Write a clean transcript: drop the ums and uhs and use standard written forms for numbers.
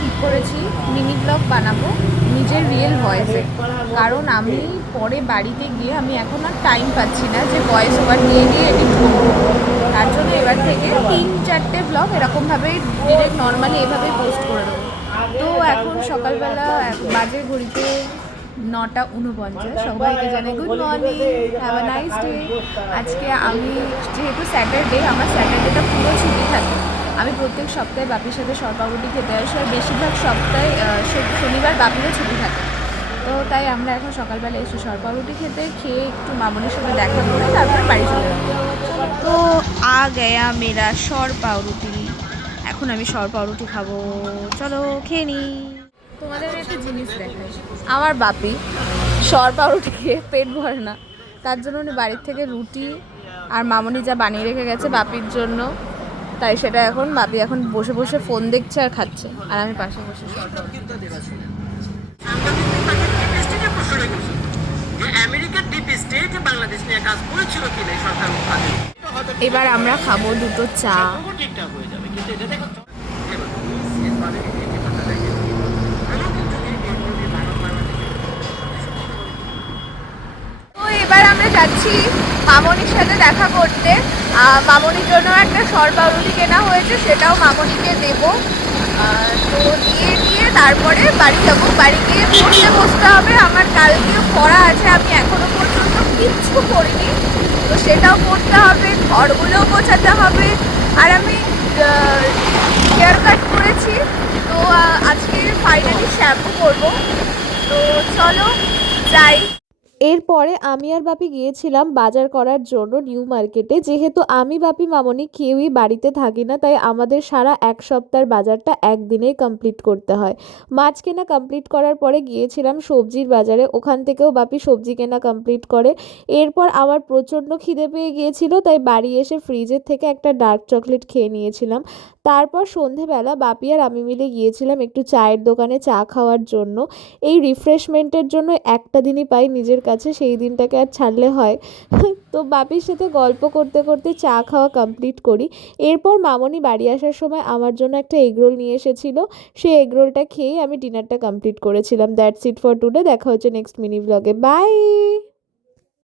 ঠিক করেছি mini blog বানাবো নিজের রিয়েল ভয়েসে, কারণ আমি পরে বাড়িতে গিয়ে আমি এখন আর টাইম পাচ্ছি না যে ভয়েস ওভার দিয়ে এডিট করবো। তার জন্য এবার থেকে 3-4টে ব্লগ এরকমভাবেই ডিরেক্ট নর্মালি এভাবেই পোস্ট করে দেবো। তো এখন সকালবেলা বাজে ঘড়িতে 9:49। সবাইকে জানাই good morning, have a nice day. আজকে আমি যেহেতু স্যাটারডে, আমার স্যাটারডেটা পুরো ছুটি থাকে। আমি প্রত্যেক সপ্তাহে বাপির সাথে সরপাউরুটি খেতে আসি, আর বেশিরভাগ সপ্তাহে শনিবার বাপিরও ছুটি থাকে। তো তাই আমরা এখন সকালবেলা এসে সরপাউরুটি খেয়ে একটু মামনির সাথে দেখা করে তারপর বাড়ি চলে যাবো। তো আ গয়া মেরা সরপাউরুটি। এখন আমি সরপাউরুটি খাবো, চলো খেয়ে নিই। তোমাদের একটা জিনিস দেখাই, আমার বাপি সরপাউরুটি খেয়ে পেট ভরে না, তার জন্য উনি বাড়ির থেকে রুটি আর মামনি যা বানিয়ে রেখে গেছে বাপির জন্য, তাই সেটা এখন বাপি এখন বসে বসে ফোন দেখছে আর খাচ্ছে, আর আমি পাশে বসে এবার আমরা খাবো দুটো চা। তো এবার আমরা যাচ্ছি মামনির সাথে দেখা করতে। মামনির জন্য একটা সরপাউরুটি কেনা হয়েছে, সেটাও মামনিকে দেব। তো দিয়ে তারপরে বাড়ি যাবো। বাড়ি গিয়ে পড়তে বসতে হবে, আমার কালকেও পড়া আছে, আমি এখনো পর্যন্ত কিচ্ছু করিনি, তো সেটাও করতে হবে, ঘরগুলোও গোছাতে হবে। আর আমি হেয়ার কাট করেছি, তো আজকে ফাইনালি শ্যাম্পু করবো। তো চলো যাই। এরপরে আমি আর বাপি গিয়েছিলাম বাজার করার জন্য নিউ মার্কেটে। যেহেতু আমি বাপি মামনি কেউই বাড়িতে থাকি না, তাই আমাদের সারা এক সপ্তাহের বাজারটা একদিনেই কমপ্লিট করতে হয়। মাছ কেনা কমপ্লিট করার পরে গিয়েছিলাম সবজির বাজারে, ওখান থেকেও বাপি সবজি কেনা কমপ্লিট করে। এরপর আমার প্রচণ্ড খিদে পেয়ে গিয়েছিল, তাই বাড়ি এসে ফ্রিজের থেকে একটা ডার্ক চকলেট খেয়ে নিয়েছিলাম। তারপর সন্ধেবেলা বাপি আর আমি মিলে গিয়েছিলাম একটু চায়ের দোকানে চা খাওয়ার জন্য। এই রিফ্রেশমেন্টের জন্য একটা দিনই পাই নিজের কাছে, সেই দিনটাকে আর ছাড়লে হয়। তো বাপির সাথে গল্প করতে করতে চা খাওয়া কমপ্লিট করি। এরপর মামনি বাড়ি আসার সময় আমার জন্য একটা এগরোল নিয়ে এসেছিলো, সেই এগরোলটা খেয়েই আমি ডিনারটা কমপ্লিট করেছিলাম। That's it for today. দেখা হচ্ছে নেক্সট মিনি ব্লগে, বাই।